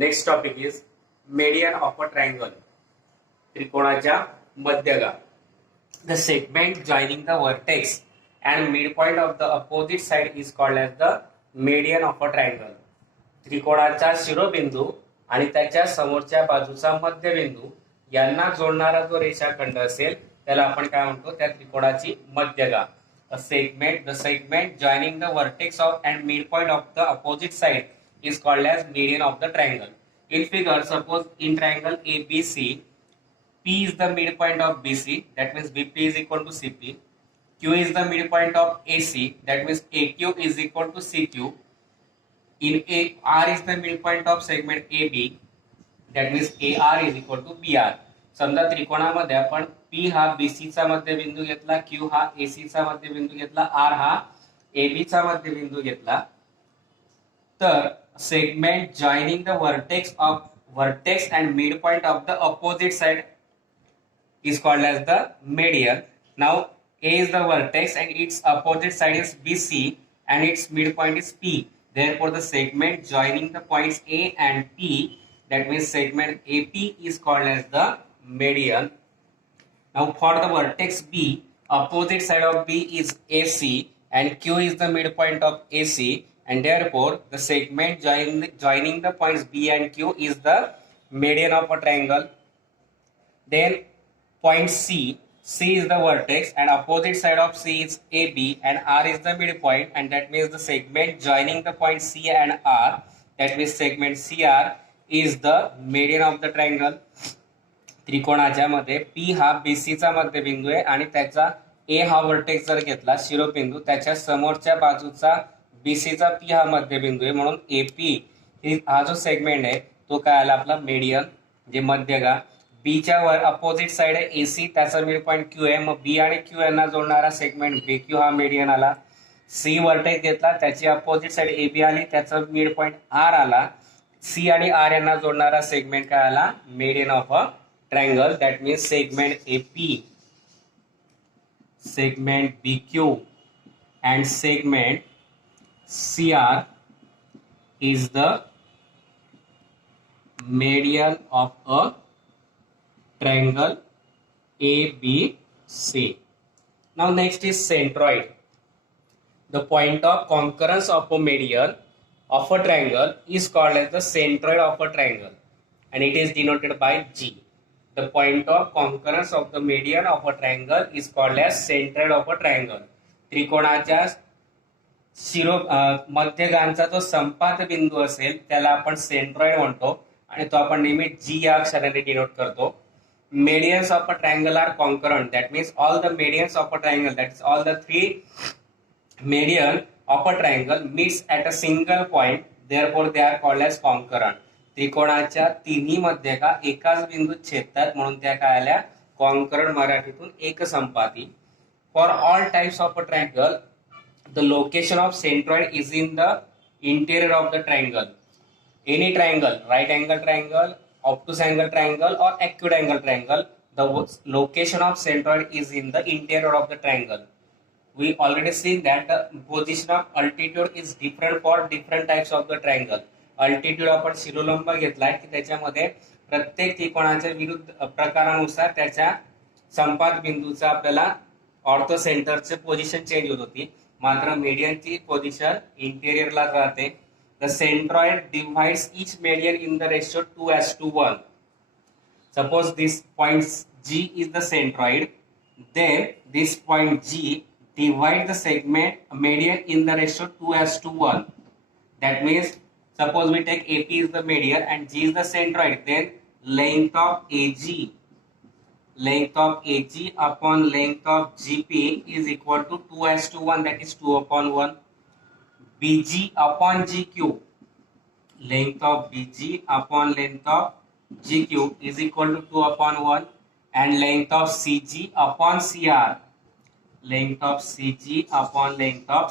Next topic is median of a triangle. त्रिकोणाच्या मध्यगा. The segment joining the vertex and midpoint of the opposite side is called as the median of a triangle. त्रिकोणाचा शिरोबिंदू आणि त्याच्या समोरच्या बाजूचा मध्यबिंदू यांना जोडणारा जो रेषाखंड असेल त्याला आपण काय म्हणतो, त्या त्रिकोणाची मध्यगा. A segment, the segment joining the vertex of and midpoint of the opposite side is called as median of the triangle. In figure, suppose in triangle ABC, P is the midpoint of BC, that means BP is equal to CP. Q is the midpoint of AC, that means AQ is equal to CQ. In A, R is the midpoint of segment AB, that means AR is equal to BR. समजा त्रिकोणामध्ये आपण P हा BC चा मध्यबिंदू घेतला, Q हा AC चा मध्यबिंदू घेतला, R हा AB चा मध्यबिंदू घेतला, तर segment joining the vertex and midpoint of the opposite side is called as the median. Now A is the vertex and its opposite side is BC and its midpoint is P. Therefore the segment joining the points A and P, that means segment AP, is called as the median. Now for the vertex B, opposite side of B is AC and Q is the midpoint of AC, and therefore the segment joining the points B and Q is the median of a triangle. Then point C is the vertex and opposite side of C is AB and R is the midpoint, and that means the segment joining the point C and R, that means segment CR, is the median of the triangle. त्रिकोणाच्या मध्ये P हा BC चा मध्यबिंदू आहे आणि त्याचा A हा vertex जर घेतला शिरोबिंदू, त्याच्या समोरच्या बाजूचा BC चा P हा मध्यबिंदू आहे, म्हणून AP हा जो सेगमेंट आहे तो काय आला आपला मेडियन, जे मध्यगा. B च्या वर अपोजिट साइड आहे AC, त्याचा मिड पॉइंट Q आहे, मग B आणि Q यांना जोडणारा सेगमेंट BQ हा मेडियन आला. C वर्टेक्स घेतला, त्याची अपोजिट साइड AB आली, त्याचा मिड पॉइंट R आला. C आणि R यांना जोडणारा सेगमेंट काय आला, median of a triangle. That means segment AP, segment BQ and segment CR is the median of a triangle ABC. Now next is centroid. The point of concurrence of a median of a triangle is called as the centroid of a triangle and it is denoted by G. The point of concurrence of the median of a triangle is called as centroid of a triangle. त्रिकोणाच्या मध्यगांचा जो संपात बिंदू असेल त्याला आपण centroid म्हणतो आणि तो आपण नेहमी G या अक्षराने डिनोट करतो. Medians of a triangle are concurrent. That means all the medians of a triangle, that is all the three median of a triangle meets at a single point. Therefore they are called as concurrent. त्रिकोणाच्या तिन्ही मध्यगा एकाच बिंदूत छेदतात म्हणून त्या काय आल्या, concurrent. मराठीतून एकसंपाती. For all types of a triangle the location of centroid is in the interior of the triangle. Any triangle, right angle triangle, obtuse angle triangle or acute angle triangle, the location of centroid is in the interior of the triangle. We already seen that the position of altitude is different for different types of the triangle. Altitude आपण शिरोलंब घेतलाय की त्याच्यामध्ये प्रत्येक त्रिकोणाच्या विरुद्ध प्रकारानुसार त्याच्या संपात बिंदूचा आपल्याला ऑर्थो सेंटरचे पोझिशन चेंज होत होती, मात्र मीडियनची पोझिशन इंटेरियरला राहते. The centroid divides each median in the ratio 2:1. Suppose this point G is the centroid, then this point G divides the segment median in the ratio 2:1. That means suppose we take AP is the median and G is the centroid, then length of AG upon length of GP is equal to 2:1, that is 2/1. BG upon GQ, length of BG upon length of GQ is equal to 2/1, and length of CG upon CR, length of CG upon length of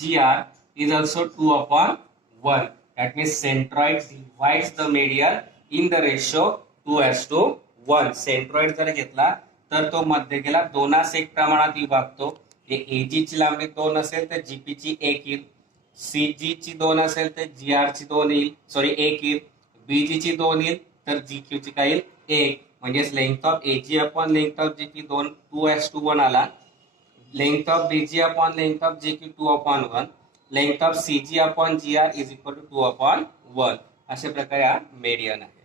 GR is also 2/1. That means centroid divides the median in the ratio 2:1. centroid जर घेतला तर तो मध्यगेला 2:1 प्रमाणात विभागतो. AG ची लांबी 2 असेल तर GP ची 1 येईल. CG ची 2 असेल तर GR ची 2 येईल, सॉरी 1 येईल. BG ची 2 येईल तर GQ ची काय येईल 1. म्हणजेच length of AG upon length of GQ 2:1 आला. Length of BG upon length of GQ 2/1. Length of CG upon GR is equal to 2/1. अशा प्रकारे हा मेडियन आहे.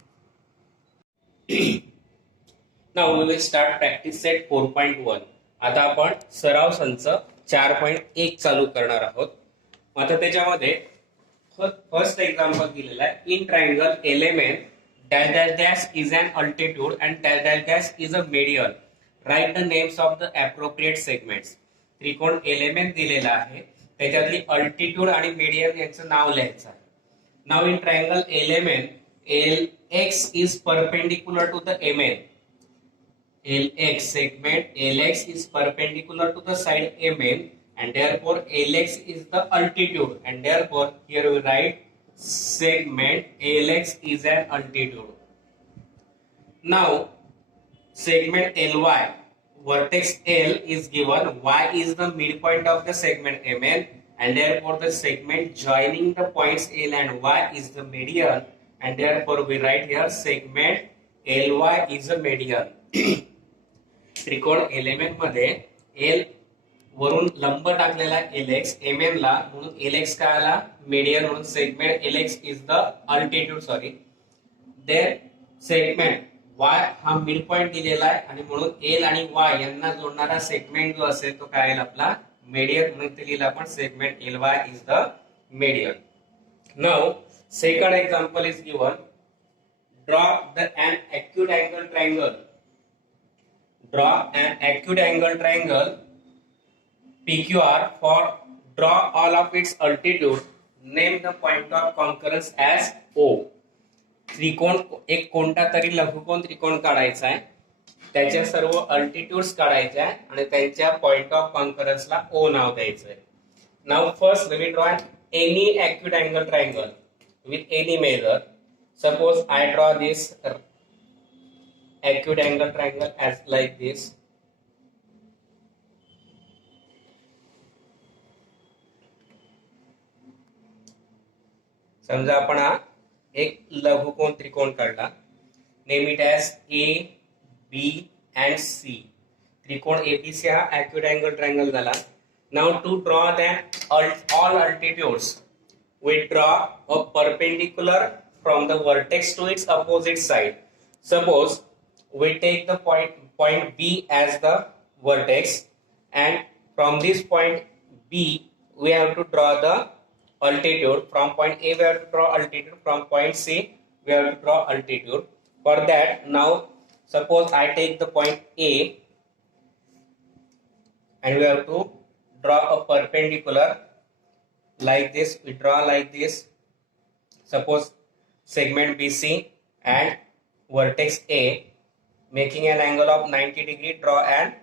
Now we will start practice set 4.1. आता आपण सराव संच 4.1 चालू करणार आहोत. आता त्याच्यामध्ये फर्स्ट एक्झाम्पल दिलेला आहे. In triangle element dash dash dash is an altitude and dash dash dash is a median. Write the names of the appropriate segments. त्रिकोण एलिमेंट दिलेला आहे, त्याच्यातली अल्टिट्यूड आणि मीडियन यांचं नाव लिहायचं आहे. Now in triangle element LX is perpendicular to the MN. LX segment LX is perpendicular to the side MN and therefore LX is the altitude and therefore here we write segment LX is an altitude. Now segment LY, vertex L is given, Y is the midpoint of the segment MN and therefore the segment joining the points L and Y is the median and therefore we write here segment LY is a median. त्रिकोण element मध्ये L वरून लंब टाकलेला LX MN ला, म्हणून LX काय आला median, म्हणून segment LX is the altitude, sorry then segment Y हा मिड पॉइंट दिलेला आहे आणि म्हणून L आणि Y यांना जोडणारा सेगमेंट जो असेल तो काय आहे आपला मीडियन, म्हणून ते लिहिलं आपण segment LY is the median. Now second example is given. Draw an acute angle triangle. Draw an acute angle triangle PQR for draw all of its altitude. Name the point of concurrence as O. त्रिकोण एक कोणता तरी लघुकोन त्रिकोण काढायचा आहे, त्याच्या सर्व altitudes काढायचे आहे आणि त्यांच्या पॉइंट ऑफ कॉन्करन्सला O नाव द्यायचं आहे. Now first we draw any acute angle triangle with any measure. Suppose I draw this acute angle triangle as like this. समजा आपण हा एक लघुकोन त्रिकोण काढला. Name it as A, B and C. त्रिकोण ABC हा acute angle triangle झाला. Now to draw all altitudes, we draw a perpendicular from the vertex to its opposite side. Suppose we take the point B as the vertex and from this point B we have to draw the altitude. From point A we have to draw altitude, from point C we have to draw altitude. For that, now suppose I take the point A and we have to draw a perpendicular like this. We draw like this. Suppose segment BC and vertex A, making an angle of 90 degree, draw an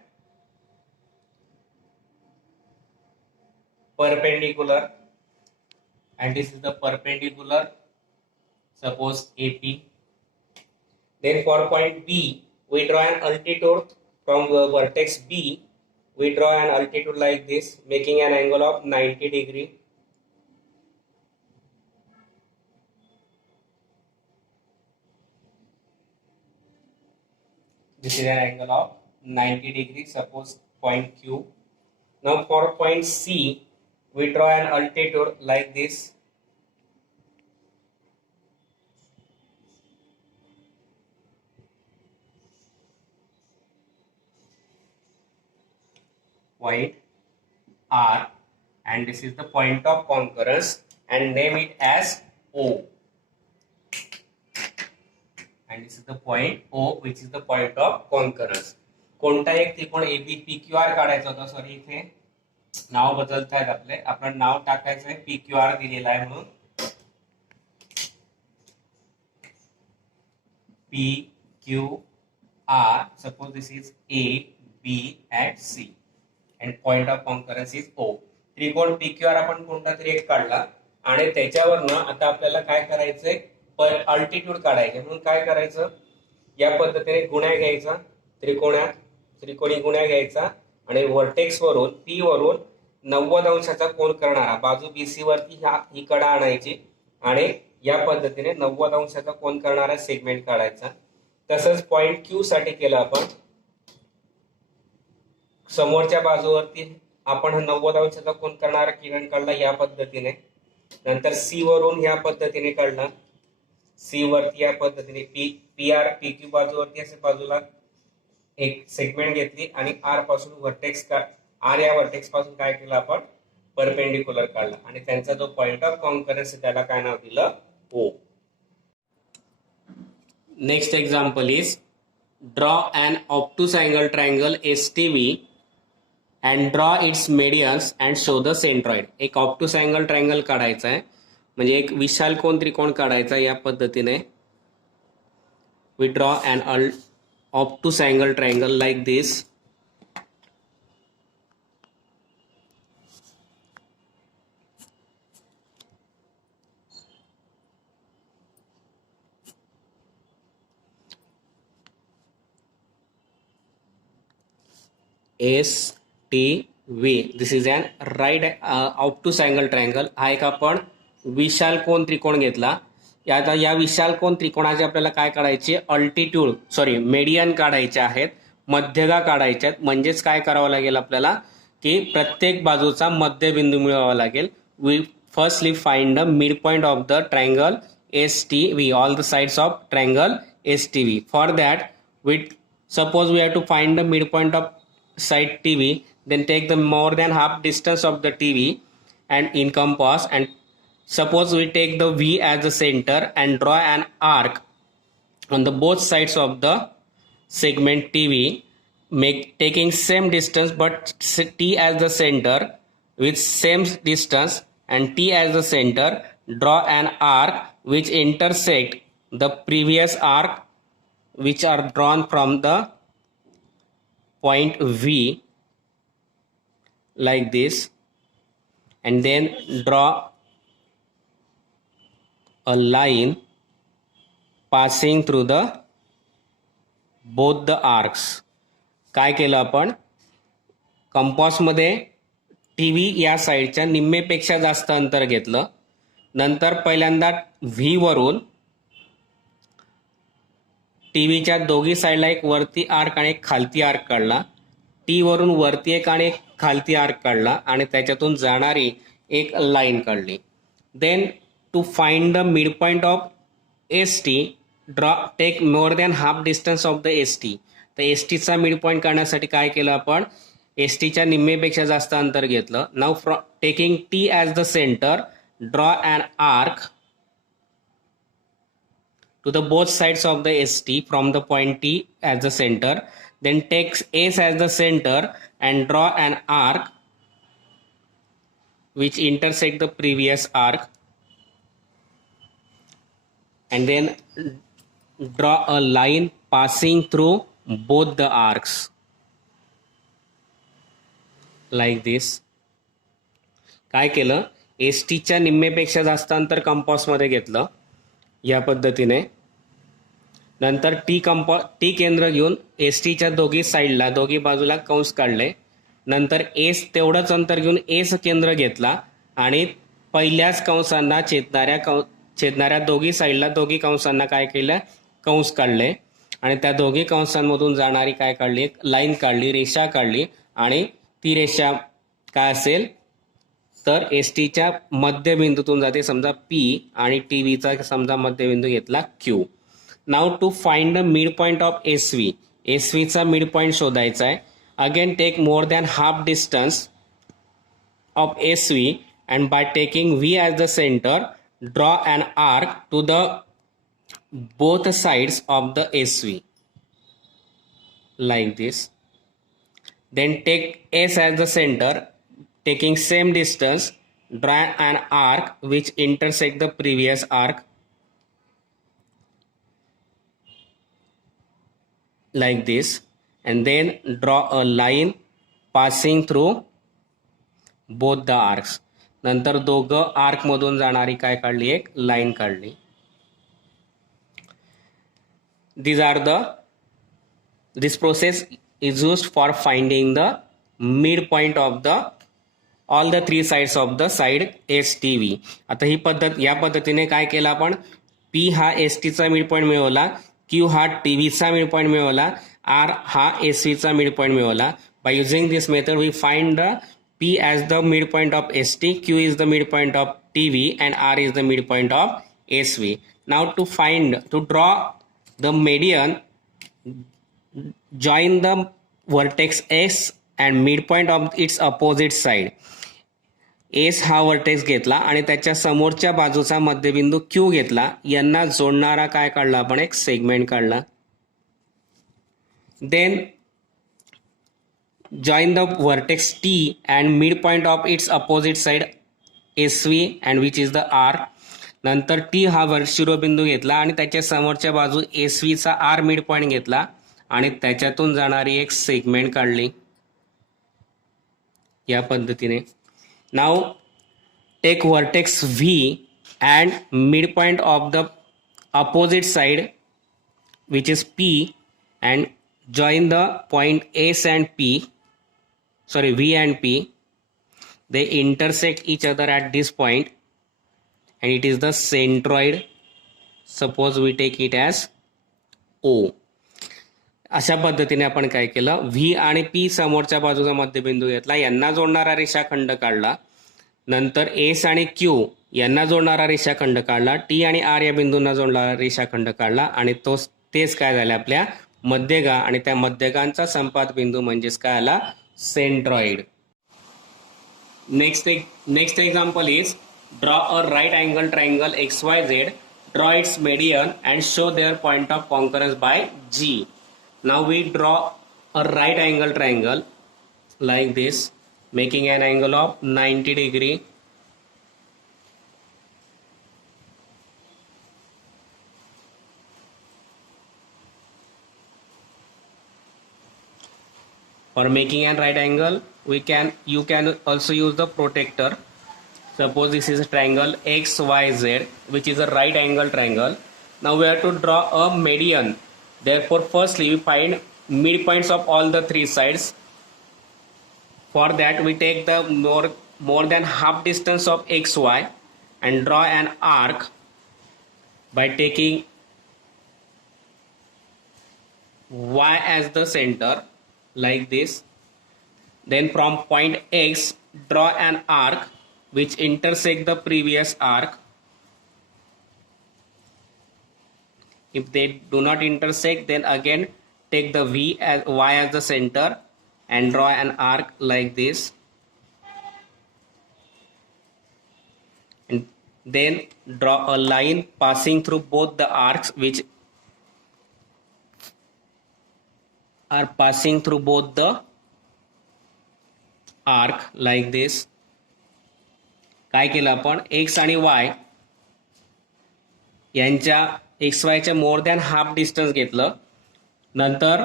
perpendicular and this is the perpendicular, suppose AP. Then for point B we draw an altitude. From the vertex B we draw an altitude like this, making an angle of 90 degree. This is an angle of 90 degree, suppose point Q. Now for point C we draw an altitude like this. Point R and this is the point of concurrence and name it as O. And this is the point O which is the point of concurrence. कोणता एक त्रिकोण AB PQR काढायचा होता, sorry इथे नाव बदलत आहेत आपले, आपण नाव टाकायचं आहे PQR दिलेला आहे म्हणून PQR. Suppose this is A, B and C and point of concurrence is O. त्रिकोण PQR आपण कोणता तरी एक काढला आणि त्याच्यावरनं आता आपल्याला काय करायचंय, अल्टिट्यूड काढायचे. म्हणून काय करायचं, या पद्धतीने गुण्या घ्यायचा, त्रिकोणी गुण्या घ्यायचा आणि वर्टेक्स वरून P वरून 90 अंशाचा कोन करणारा बाजू BC वरती ही कडा आणायची आणि या पद्धतीने 90 अंशाचा कोन करणारा सेगमेंट काढायचा. तसंच पॉइंट Q साठी केलं आपण. समोरच्या बाजूवरती आपण 90 अंशाचा कोन करणारा किरण काढला या पद्धतीने. नंतर C वरून ह्या पद्धतीने काढला. C वरती या पद्धतीने PR PQ बाजूवरती असे बाजूला एक सेगमेंट घेतली आणि R पासून व्हर्टेक्स R या व्हर्टेक्स पासून काय केलं आपण परपेंडिक्युलर काढला आणि त्यांचा जो पॉइंट ऑफ कॉन्करन्स त्याला काय नाव दिलं O. Next example is draw an obtuse angle triangle STV and draw its medians and show the centroid. एक ऑब्टूस अँगल ट्रायंगल काढायचा आहे म्हणजे एक विशाल कोन त्रिकोण काढायचा या पद्धतीने. We draw an obtuse angle triangle like this. STV. This is an right obtuse angle triangle. हा एक आपण विशाल कोन त्रिकोण घेतला. आता या विशाल कोन त्रिकोणाचे आपल्याला काय काढायचे मेडियन काढायचे आहेत, मध्यगा काढायचे आहेत. म्हणजेच काय करावं लागेल आपल्याला की प्रत्येक बाजूचा मध्यबिंदू मिळवावा लागेल. We firstly find the mid point of the triangle STV, all the sides of triangle STV. For that suppose we have to find the midpoint of side TV, then take the more than half distance of the TV and in compass, and suppose we take the V as the center and draw an arc on the both sides of the segment TV, taking same distance but T as the center with same distance and T as the center. Draw an arc which intersect the previous arc which are drawn from the point V like this, and then draw a line passing through the both the arcs. काय केलं आपण कंपासमध्ये TV या साईडच्या निम्मेपेक्षा जास्त अंतर घेतलं. नंतर पहिल्यांदा V वरून टीव्हीच्या दोघी साईडला एक वरती आर्क आणि एक खालती आर्क काढला. टी वरून वरती एक आणि एक खालती आर्क काढला आणि त्याच्यातून जाणारी एक लाईन काढली. Then to find the mid point of ST, take more than half distance of the ST. तर STचा मिड पॉइंट काढण्यासाठी काय केलं आपण STच्या निम्मेपेक्षा जास्त अंतर घेतलं. Now taking T as the centre, draw an arc to the both sides of the ST from the point T as the center, then take S as the center and draw an arc which intersect the previous arc, and then draw a line passing through both the arcs like this. काय केलं STच्या निम्मेपेक्षा जास्त अंतर कंपासमध्ये घेतलं या पद्धतीने. नंतर T केंद्र घेऊन STच्या दोघी साईडला दोघी बाजूला कंस काढले. नंतर S तेवढंच अंतर घेऊन S केंद्र घेतला आणि पहिल्याच कंसांना छेदणाऱ्या दोघी साईडला दोघी कंसांना काय केलं कंस काढले आणि त्या दोघी कंसांमधून जाणारी काय काढली एक लाईन काढली, रेषा काढली आणि ती रेषा काय असेल तर STच्या मध्यबिंदूतून जाते समजा P आणि TVचा समजा मध्यबिंदू घेतला Q. Now to find the mid point of SVचा मिड पॉइंट शोधायचा आहे. Again take more than half distance of SV and by taking V as the center, draw an arc to the both sides of the SV like this. Then take S as the center, taking same distance, draw an arc which intersect the previous arc like this, and then draw a line passing through both the arcs. नंतर दोघं arc मधून जाणारी काय काढली एक line काढली. this process is used for finding the mid point of the all the three sides of the side S T V. आता ही पद्धत, या पद्धतीने काय केलं आपण, पी हा एस टीचा मिड पॉईंट मिळवला, क्यू हा टी व्हीचा मिड पॉईंट मिळवला, आर हा एस व्हीचा मिड पॉईंट मिळवला. By using this method we find the P as the mid point of S T, Q is the mid point of T V and R is the mid point of S V. Now to draw the median, join the vertex S and midpoint of its opposite side. S हा vertex घेतला आणि त्याच्या समोरच्या बाजूचा मध्यबिंदू Q घेतला, यांना जोडणारा काय काढला आपण, एक सेगमेंट काढला. Then join the vertex T and midpoint of its opposite side SV and which is the R. नंतर T हा शिरोबिंदू घेतला आणि त्याच्या समोरच्या बाजू SV चा R मिड पॉईंट घेतला आणि त्याच्यातून जाणारी एक सेगमेंट काढली या पद्धतीने. Now take vertex V and mid point of the opposite side which is P and join the point S and P, sorry V and P. They intersect each other at this point and it is the centroid. Suppose we take it as O. अशा पद्धतीने आपण काय केलं, V आणि P समोरच्या बाजूचा मध्यबिंदू घेतला, यांना जोडणारा रेषाखंड काढला. नंतर एस आणि क्यू यांना जोडणारा रेषाखंड काढला, टी आणि आर या बिंदूंना जोडणारा रेषाखंड काढला आणि तेच काय झालं, आपल्या मध्यगा आणि त्या मध्यगांचा संपात बिंदू म्हणजेच काय आला, centroid. Next example is draw a right angle triangle XYZ, draw its median and show their point of concurrence by G. Now we draw a right angle triangle like this, making an angle of 90 degree. For making a right angle, you can also use the protractor. Suppose this is a triangle XYZ, which is a right angle triangle. Now we have to draw a median. Therefore, firstly we find midpoints of all the three sides. For that we take the more than half distance of XY and draw an arc by taking Y as the center like this. Then from point X draw an arc which intersect the previous arc. If they do not intersect, then again take the Y as the center and draw an arc like this. And then draw a line passing through both the arcs which are passing through both the arc like this. काय केलं आपण, x आणि Y यांच्या X वायच्या more than half distance घेतलं, नंतर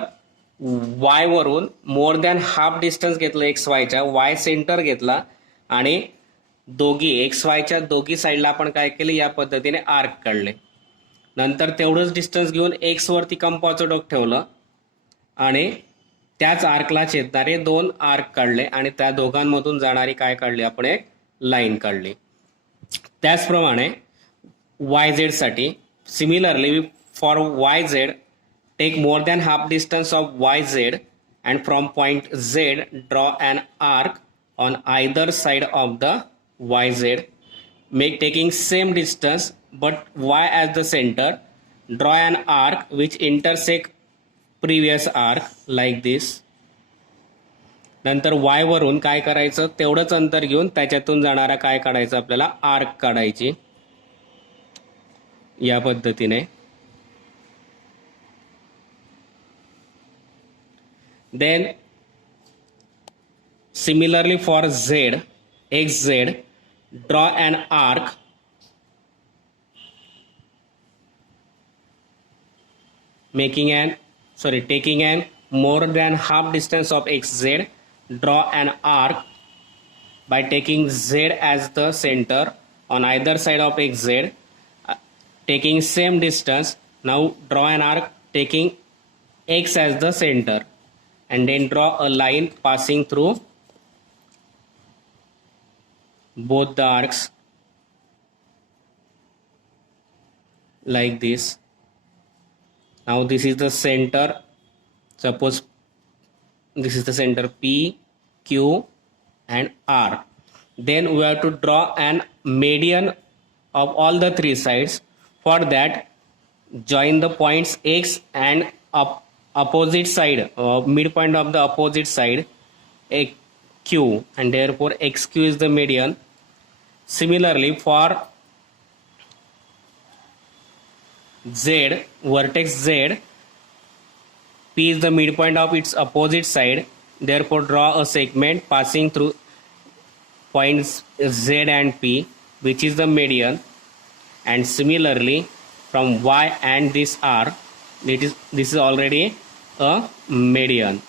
Y वरून more than half distance घेतलं एक्स वायच्या, वाय सेंटर घेतला आणि दोघी एक्स वायच्या दोघी साईडला आपण काय केलं, या पद्धतीने आर्क काढले. नंतर तेवढंच डिस्टन्स घेऊन एक्स वरती कंपाचं डोक ठेवलं आणि त्याच आर्कला छेदणारे दोन आर्क काढले आणि त्या दोघांमधून जाणारी काय काढली आपण, एक लाईन काढली. त्याचप्रमाणे YZ साठी similarly for YZ take more than half distance of YZ and from point Z draw an arc on either side of the YZ, taking same distance but Y as the center, draw an arc which intersect previous arc like this. नंतर Y वरून काय करायचं, तेवढंच अंतर घेऊन त्याच्यातून जाणारा काय काढायचं, आपल्याला आर्क काढायची या पद्धतीने. Then similarly for XZ draw an arc taking an more than half distance of XZ, draw an arc by taking Z as the center on either side of XZ, taking same distance. Now draw an arc taking X as the center and then draw a line passing through both the arcs like this. Now this is the center. Suppose this is the center P, Q and R. Then we have to draw an median of all the three sides. For that, join the points X and opposite side, midpoint of the opposite side, a Q, and therefore XQ is the median. Similarly, for Z, vertex Z, P is the midpoint of its opposite side. Therefore, draw a segment passing through points Z and P, which is the median. And similarly, from Y and this R, this is already a median.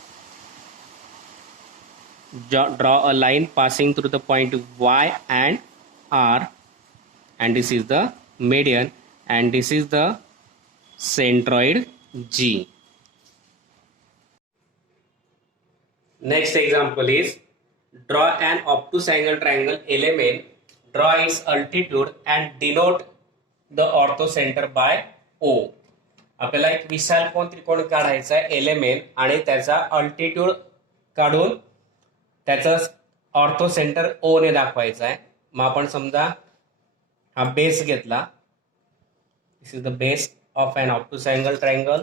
Draw a line passing through the point Y and R, and this is the median, and this is the centroid G. Next example is, draw an obtuse angle triangle LMN, draw its altitude and denote the orthocenter by O. आपल्याला एक विशालकोन त्रिकोण काढायचा आहे LMN आणि त्याचा altitude काढून त्याचा ऑर्थोसेंटर O ने दाखवायचा आहे. मग आपण समजा हा बेस घेतला. This is the base of an obtuse angle triangle.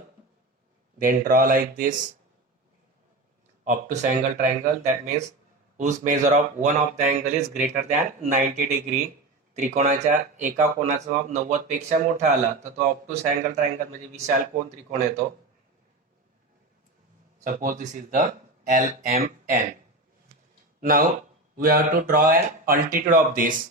Then draw like this obtuse angle triangle, that means whose measure of one of the angle is greater than 90 degree. त्रिकोणाच्या एका कोणाचा माप 90 पेक्षा मोठा आला तर तो ऑब्टूस अँगल ट्रायंगल म्हणजे विशाल कोन त्रिकोण येतो. Suppose this is the LMN. Now we have to draw an altitude of this.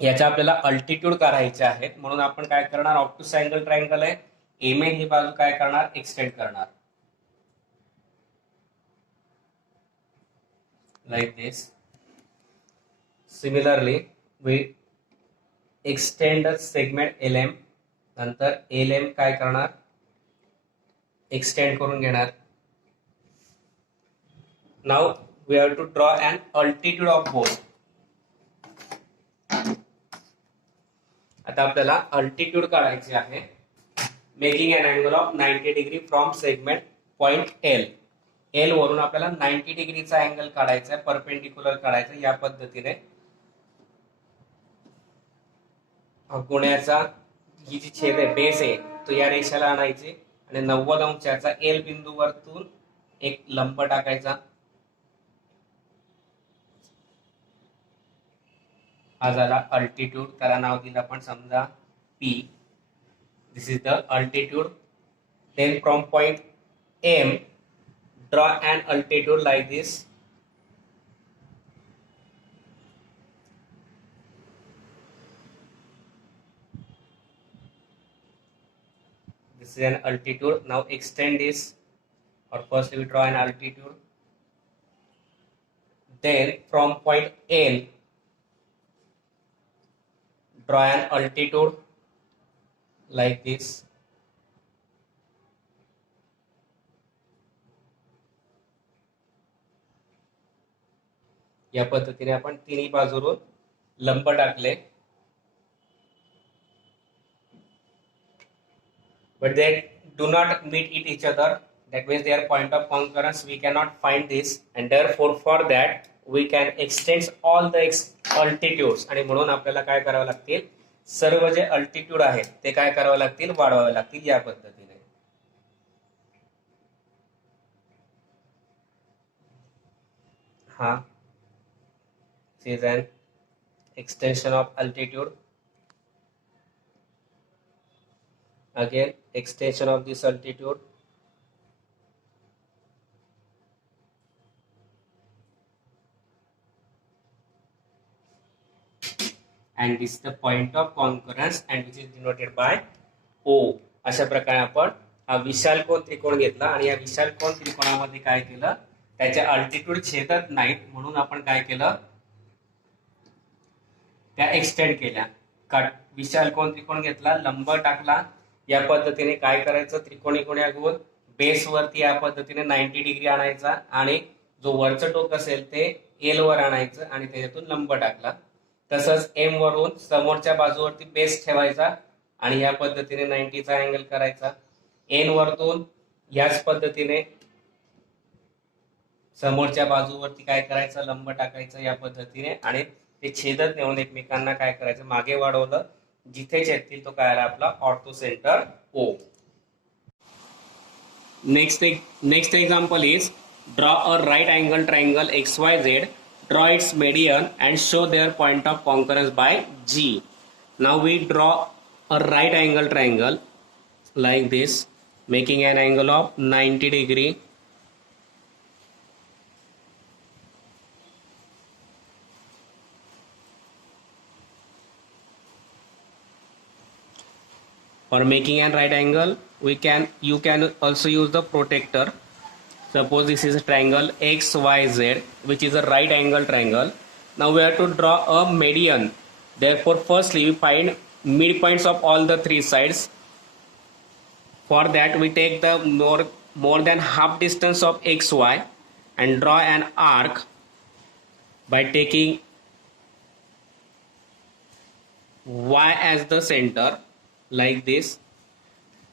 याचा आपल्याला अल्टिट्यूड काढायचे आहेत म्हणून आपण काय करणार, ऑब्टूस अँगल ट्रायंगल आहे, MN ही बाजू काय करणार, एक्सटेंड करणार. Like this. Similarly, we extend the segment LM. नंतर LM काय करणार, एक्सटेंड करून घेणार. Now we have to draw an altitude of both. आता आपल्याला अल्टिट्यूड काढायचे आहे. Making an angle of 90 degree from segment point L. L वरून आपल्याला 90 डिग्रीचा अँगल काढायचा आहे, परपेंडिक्युलर काढायचा. या पद्धतीने गुण्याचा ही जी छेद आहे, बेस आहे, तो या रेषेला आणायची आणि 90 अंशाचा एल बिंदूवरतून एक लंब टाकायचा. हा झाला अल्टिट्यूड. त्याला नाव दिलं आपण समजा P. This is the altitude. Then from point M, draw an altitude like this. This is an altitude. Now extend this, or first we draw an altitude. Then from point N, draw an altitude like this. या पद्धतीने आपण तिन्ही बाजूरून लंब टाकले. But they do not meet each other. That means their point of concurrence we cannot find this, and therefore for that we can extend all the altitudes. आणि म्हणून आपल्याला काय करावं लागतील, सर्व जे अल्टिट्यूड आहेत ते काय करावं लागतील, वाढवावे लागतील या पद्धतीने. हा is an extension of altitude. Again, extension of this altitude. And this is the point of concurrence and which is denoted by O. अशा प्रकारे आपण हा विशालकोन त्रिकोण घेतला आणि या विशालकोन त्रिकोणामध्ये काय केलं, त्याचे अल्टिट्यूड छेदत नाहीत म्हणून आपण काय केलं, त्या एक्सटेंड केल्या. विशालकोन त्रिकोण घेतला, लंब टाकला. या पद्धतीने काय करायचं, त्रिकोणी गुण्यागोल बेस वरती या पद्धतीने 90 डिग्री आणायचा आणि जो वरचं टोक असेल ते एल वर आणायचं आणि त्याच्यातून लंब टाकला. तसंच एम वरून समोरच्या बाजूवरती बेस ठेवायचा आणि या पद्धतीने 90चा अँगल करायचा. एन वरतून याच पद्धतीने समोरच्या बाजूवरती काय करायचं, लंब टाकायचं या पद्धतीने आणि ते छेदत नेऊन एकमेकांना काय करायचं, मागे वाढवलं, जिथे छेदतील तो काय आला आपला orthocentre O. Next example is draw a right angle triangle XYZ, draw its median and show their point of concurrence by G. Now we draw a right angle triangle like this, making an angle of 90 degree. For making an right angle, you can also use the protractor. Suppose this is a triangle XYZ, which is a right angle triangle. Now we have to draw a median. Therefore, firstly we find midpoints of all the three sides. For that we take the more than half distance of XY and draw an arc by taking Y as the center like this.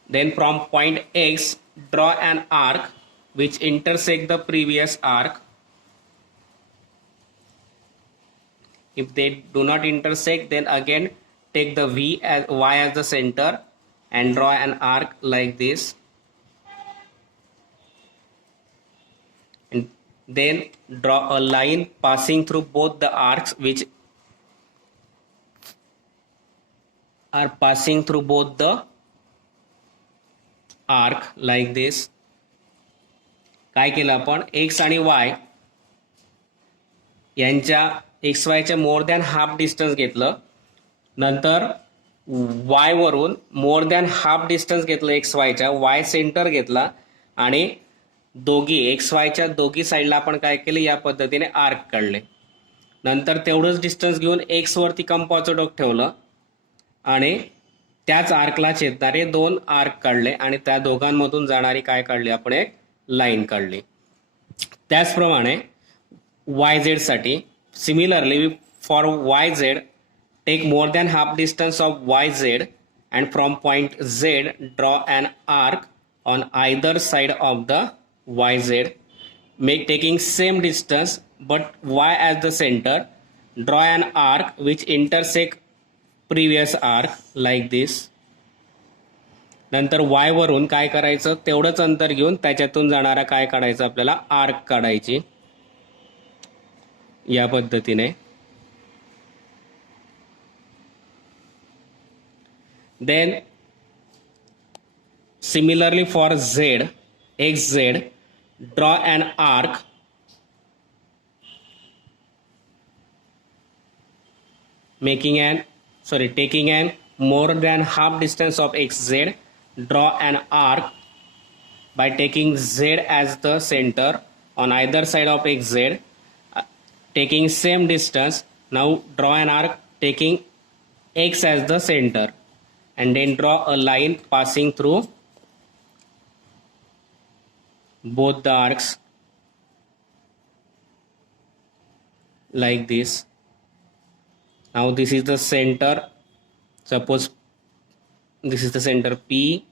Then from point X draw an arc which intersect the previous arc. If they do not intersect, then again take the Y as the center and draw an arc like this. And then draw a line passing through both the arcs which are passing through both the arc like this. काय केलं आपण, x आणि Y यांच्या X वायच्या more than half distance घेतलं, नंतर Y वरून more than half distance घेतलं एक्स वायच्या, वाय सेंटर घेतला आणि दोघी एक्स वायच्या दोघी साईडला आपण काय केले, या पद्धतीने आर्क काढले. नंतर तेवढंच डिस्टन्स घेऊन एक्स वरती कंपाचं डोक ठेवलं आणि त्याच आर्कला छेदणारे दोन आर्क काढले आणि त्या दोघांमधून जाणारी काय काढली आपण, एक लाईन काढली. त्याचप्रमाणे वाय झेड साठी similarly for Y Z take more than half distance of Y Z and from point Z draw an arc on either side of the Y Z, make taking same distance but Y as the centre, draw an arc which intersect previous arc like this. नंतर Y वरून काय करायचं, तेवढंच अंतर घेऊन त्याच्यातून जाणारा काय काढायचं, आपल्याला आर्क काढायची या पद्धतीने. Then similarly for Z X Z draw an arc taking an more than half distance of xz, draw an arc by taking z as the center on either side of xz, taking same distance. Now draw an arc taking x as the center and then draw a line passing through both the arcs like this. Now this is the center, suppose this is the center P,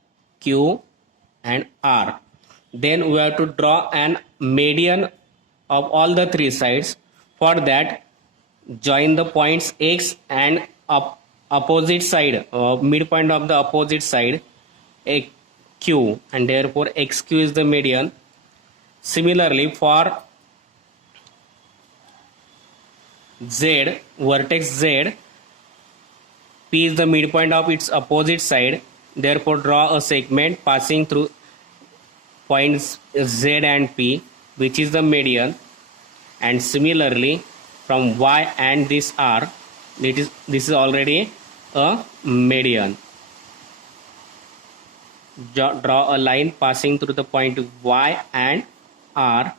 Q and R. Then we have to draw an median of all the three sides. For that join the points X and opposite side, midpoint of the opposite side Q, and therefore XQ is the median. Similarly for Z, vertex Z, P is the midpoint of its opposite side, therefore draw a segment passing through points Z and P, which is the median. And similarly from Y and this R, this is already a median. Draw a line passing through the point Y and R,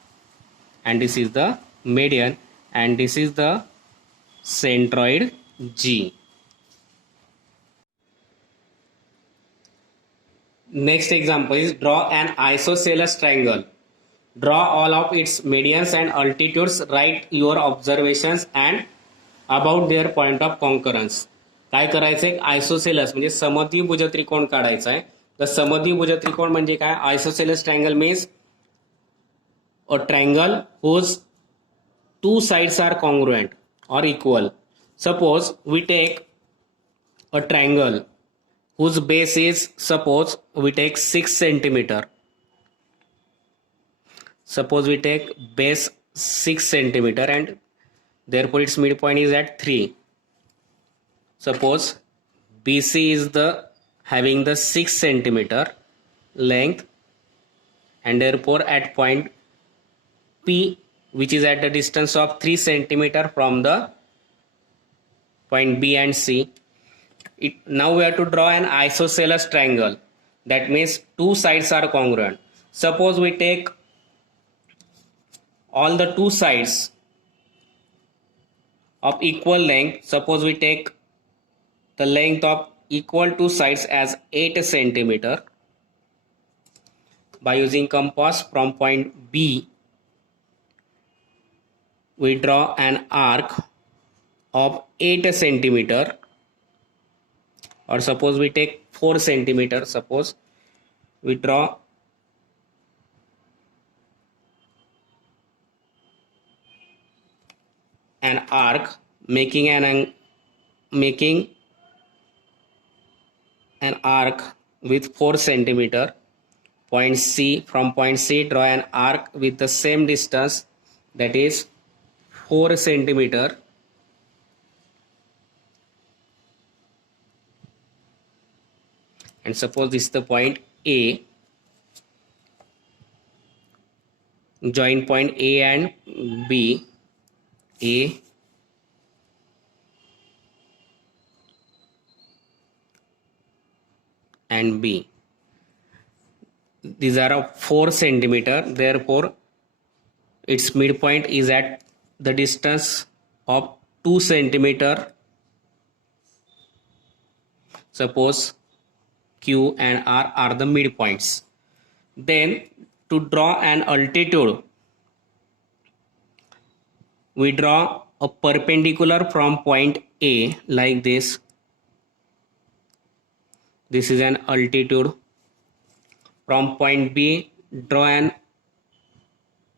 and this is the median, and this is the centroid G. Next example is draw an isosceles triangle. Draw all of its medians and altitudes. Write your observations and about their point of concurrence. काय करायचं आहे, आयसोसेलस म्हणजे समद्विभुज त्रिकोण काढायचा आहे. तर समद्विभुज त्रिकोण म्हणजे काय, isosceles triangle means a triangle whose two sides are congruent or equal. Suppose we take a triangle whose base is, suppose we take 6 centimeter. Suppose we take base 6 centimeter and therefore its midpoint is at 3. Suppose BC is the having the 6 centimeter length, and therefore at point P, which is at the distance of 3 centimeter from the point B and C. Now we have to draw an isosceles triangle. That means two sides are congruent. Suppose we take all the two sides of equal length. Suppose we take the length of equal two sides as 8 centimeter. By using compass from point B, we draw an arc of 8 centimeter, or suppose we take 4 centimeter. Suppose we draw an arc making an arc with 4 centimeter. Point C, from point C draw an arc with the same distance, that is 4 centimeter. And suppose this is the point A. Join point A and B. A and B. These are of 4 centimeter. Therefore, its midpoint is at the distance of 2 centimeter. Suppose Q and R are the midpoints. Then to draw an altitude, we draw a perpendicular from point A like this. This is an altitude. From point B, draw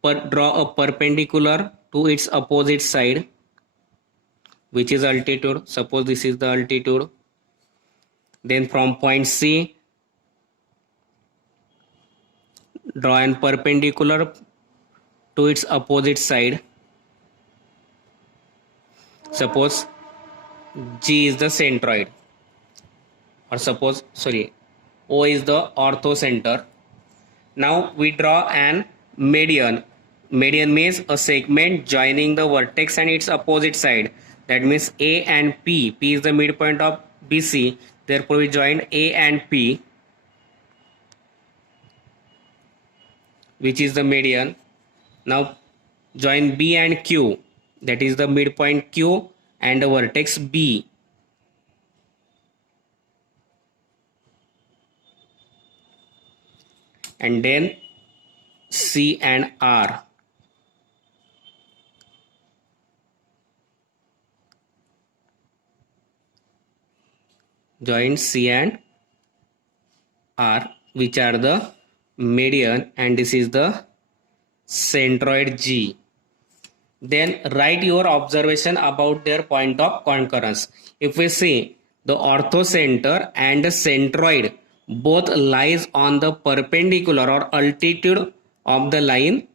a perpendicular to its opposite side, which is altitude. Suppose this is the altitude. Then from point C, draw an perpendicular to its opposite side. Suppose G is the centroid, or suppose O is the orthocenter. Now we draw an median. Median means a segment joining the vertex and its opposite side. That means A and P. P is the midpoint of BC. Therefore we join A and P, which is the median. Now join B and Q. That is the midpoint Q and the vertex B. And then C and R. Join C and R, which are the median, and this is the centroid G. Then write your observation about their point of concurrence. If we see, the orthocenter and the centroid both lies on the perpendicular or altitude of the line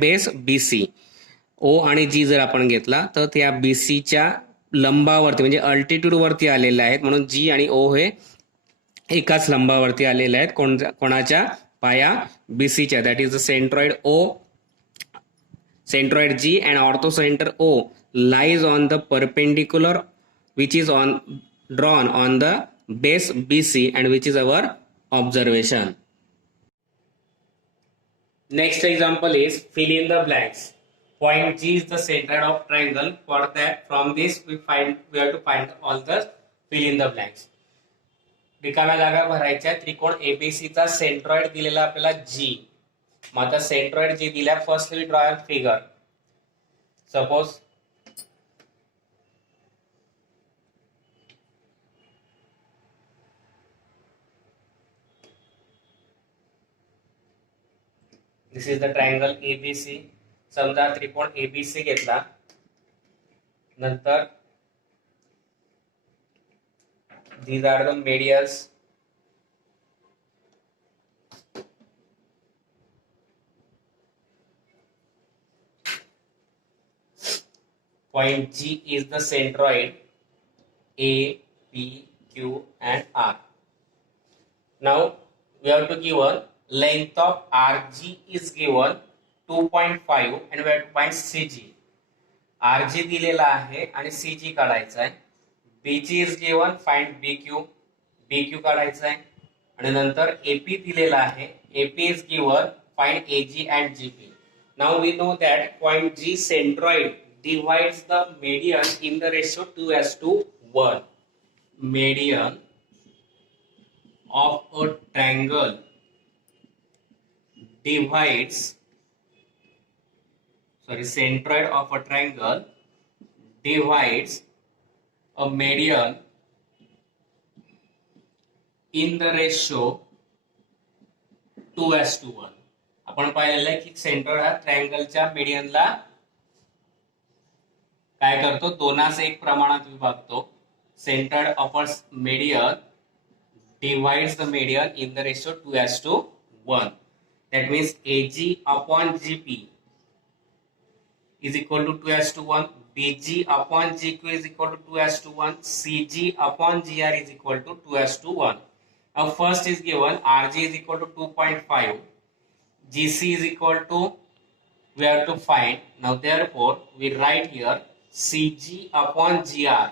base BC. O आणि G जर आपण घेतला तर त्या BC च्या लंबावरती म्हणजे altitude वरती आलेले आहेत, म्हणून G आणि O हे एकाच लंबावरती आलेले आहेत. कोणाच्या, पाया BC च्या. That is the centroid O, centroid G, and orthocenter O lies on the perpendicular which is drawn on the base BC, and which is our observation. Next example is fill in the blanks. Point G is the center of triangle. For that, from this we have to find all the fill in the blanks. रिकाम्या जागा भरायच्या. त्रिकोण ABC चा centroid दिलेला आपल्याला G. मग आता centroid G दिल्या, first we draw a figure. Suppose this is the triangle ABC. समजा त्रिकोण एबीसी घेतला, नंतर these are the medians. Point G is the centroid A, P, Q and R. Now we have to give a length of RG is given 2.5 and we have to find CG. RG दिलेला आहे आणि CG काढायचा आहे. BG is given, find BQ. BQ काढायचा आहे आणि नंतर AP दिलेला आहे. AP is given, find AG and GP. Now we know that point G centroid divides the median in the ratio 2:1. Median of a triangle divides, centroid of a triangle divides a median in the ratio 2:1. आपण पाहिलेलं आहे की centroid हा ट्रायंगलच्या मीडियनला काय करतो, 2:1 प्रमाणात विभागतो. Centroid of a median divides the median in the ratio 2:1. That means AG upon GP is equal to 2:1. BG upon GQ is equal to 2:1. CG upon GR is equal to 2:1. Now first is given RG is equal to 2.5. GC is equal to, we have to find. Now therefore we write here CG upon GR.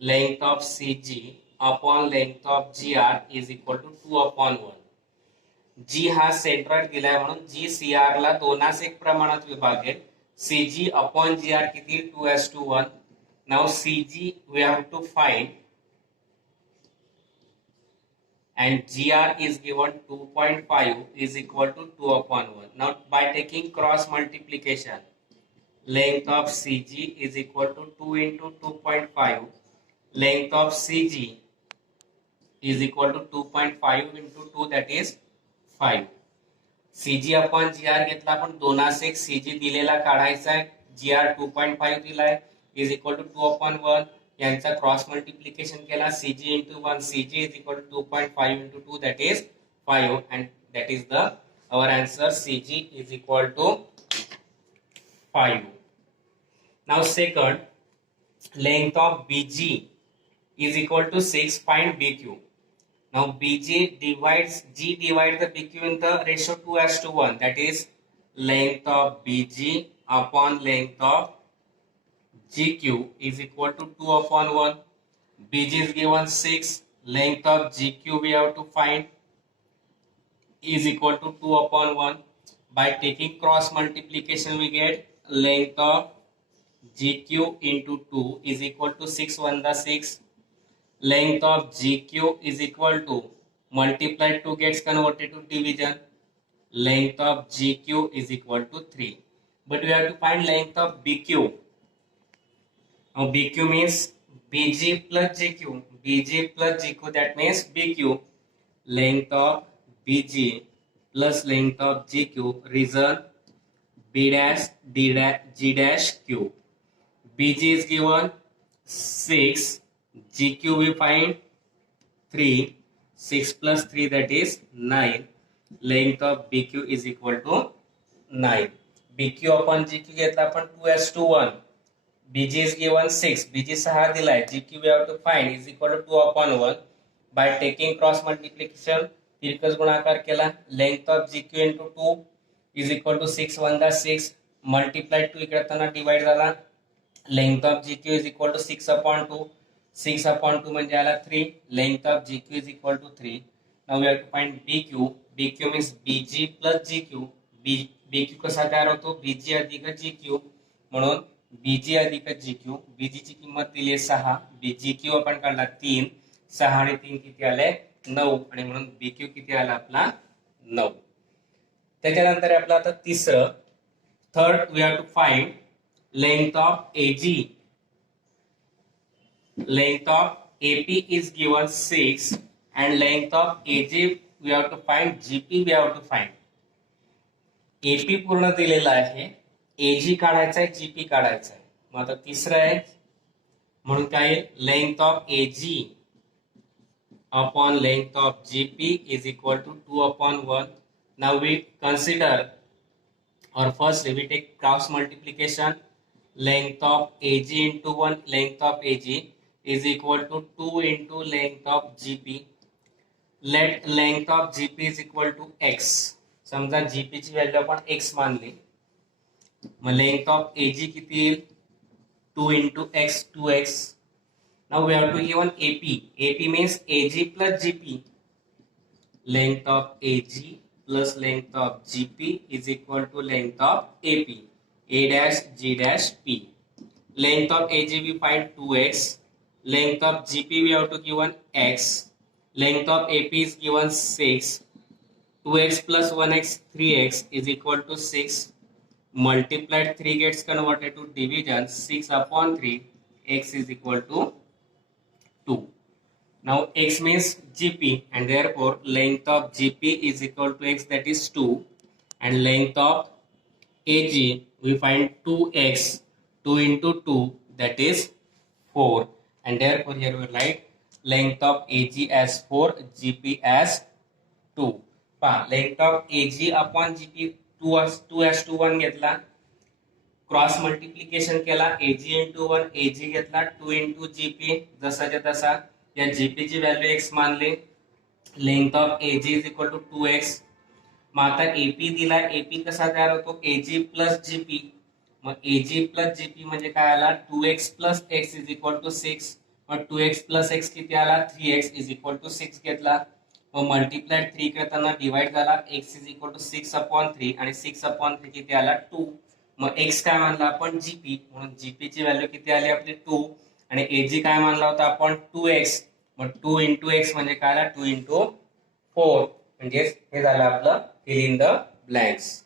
Length of CG upon length of GR is equal to 2/1. G हा centroid दिलाय म्हणून G CR ला 2:1 प्रमाणात विभागेल. CG upon GR किती, 2:1. Now CG we have to find and GR is given 2.5 is equal to 2/1. Now by taking cross multiplication, length of CG is equal to 2 into 2.5. Length of CG is equal to 2.5 into 2, that is 5. CG upon GR घेतला आपण 2:1. CG दिलेला काढायचा आहे. GR 2.5 दिलाय is equal to 2/1. यांचा cross multiplication केला, CG into 1. CG is equal to 2.5 into 2, that is 5, and that is the our answer. CG is equal to 5. Now second, length of BG is equal to 6. Find BQ. Now BG divides the BQ in the ratio 2:1. That is length of BG upon length of GQ is equal to 2/1. BG is given 6. Length of GQ we have to find is equal to 2/1. By taking cross multiplication we get length of GQ into 2 is equal to 6 1 the 6. Length of GQ is equal to, multiplied 2 gets converted to division. Length of GQ is equal to 3. But we have to find length of BQ. Now BQ means BG plus GQ. BG plus GQ, that means BQ. Length of BG plus length of GQ, reason B dash D dash G dash Q. BG is given 6. GQ we find 3. 6 plus 3, that is 9. Length of BQ is equal to 9. BQ upon GQ घेतला आपण 2:1. BG is given 6. BG 6 दिलाय. GQ we have to find is equal to 2/1. By taking cross multiplication, तिरकस गुणाकार केला. Length of GQ into 2 is equal to 6 1 the 6. Multiplied 2 इकडे येताना divide झाला. Length of GQ is equal to 6/2. 6/2 म्हणजे आला 3. Length of GQ is equal to 3. Now we have to find BQ. BQ means BG plus GQ. BQ कसा तयार होतो, BG अधिक GQ. म्हणून BG अधिक GQ. BG ची किंमत दिली आहे 6. GQ आपण काढला 3. 6 आणि 3 किती आले, 9. आणि म्हणून BQ किती आला आपला, 9. त्याच्यानंतर आपला आता तिसरं, third, we have to find length of AG. Length of AP is given 6 and length of AG we have to find, GP we have to find. AP पूर्ण दिलेला आहे, एजी काढायचा आहे, जीपी काढायचा आहे. मग आता तिसरं आहे म्हणून काय, length of AG upon length of GP is equal to 2 upon 1. Now we consider, or first we take cross multiplication. Length of AG into 1 length of AG is equal to 2 into length of GP. Let length of GP is equal to x. समजा GP ची value आपण x मानली. मग length of AG किती येईल, 2 into x, 2x. Now we have to given AP. AP means AG plus GP. Length of AG plus length of GP is equal to length of AP. A dash G dash P. Length of AG we find 2x. Length of GP we have to given x. Length of AP is given 6. 2x plus 1x 3x is equal to 6. Multiplied 3 gets converted to division. 6 upon 3. X is equal to 2. Now x means GP and therefore length of GP is equal to x, that is 2, and length of AG we find 2x, 2 into 2, that is 4, and therefore here we write length of AG as 4, GP as 2. Length of AG upon GP 2 as to 1 घेतला, cross multiplication केला, एजी into 1 एजी घेतला, 2 into GP जसाच्या तसा, या GP ची value x मानली. Length of AG is equal to 2x. मग आता AP दिला, एपी कसा तयार होतो, एजी प्लस जीपी. मग एजी प्लस जीपी म्हणजे काय आला, 2x plus x is equal to 6. मग 2x प्लस x किती आला, 3x इज इक्वल टू 6 घेतला. मग मल्टिप्लाइड 3 करताना डिवाइड झाला, x is equal to 6 upon 3 आणि 6 अपॉन 3 किती आला, 2. मग x काय मानला आपण, जीपी, म्हणून जीपी ची व्हॅल्यू किती आली आपली 2, आणि एजी काय मानला होता आपण 2x. मग 2 इंटू एक्स म्हणजे काय आला, 2 इंटू 4. म्हणजे हे झालं आपलं फिल इन द ब्लँक्स.